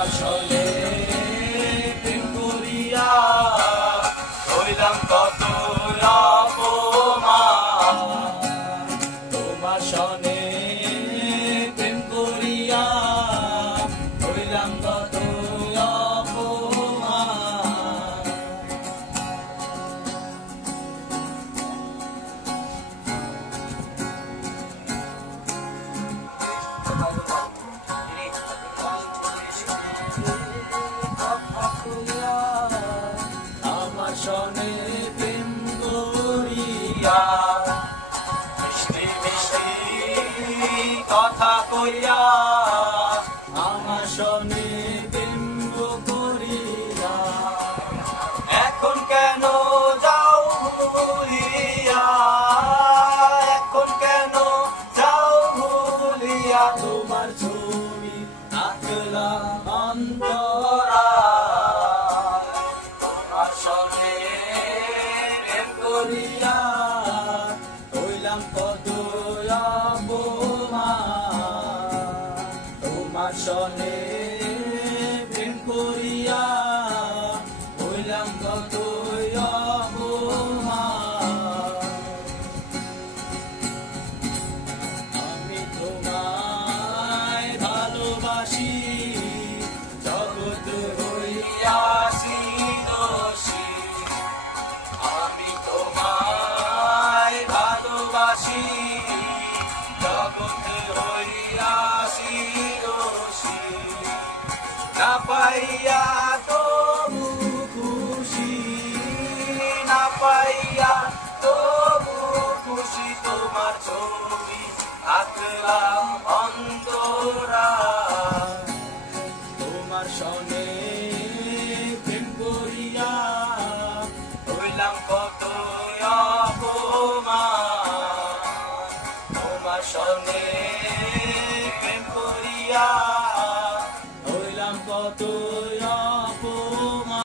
তোমার সনে প্রেম করিয়া হইলাম কত অপমান। তোমার সনে প্রেম করিয়া হইলাম কত অপমান। আমার সনে প্রেম করিয়া মিষ্টি মিষ্টি কথা কইয়া আমার সনে প্রেম করিয়া এখন কেন যাও ভুলিয়া, এখন কেন যাও ভুলিয়া তোমার ছবি আঁকলাম অন্তরায়। তোমার সনে প্রেম করিয়া হইলাম কত অপমান। তোমার সনে প্রেম করিয়া হইলাম কত অপমান। আমি তোমায় ভালোবাসি জগৎ হইয়াছি দোষী। আমি তোমায় ভালোবাসি জগৎ হইয়াছি দোষী। না পাইয়া তবু খুশি, না পাইয়া তবু খুশি তোমার ছবি আঁকলাম অন্তরায়। তোমার সনে প্রেম করিয়া হইলাম কত অপমান। তোমার সনে প্রেম করিয়া হইলাম কত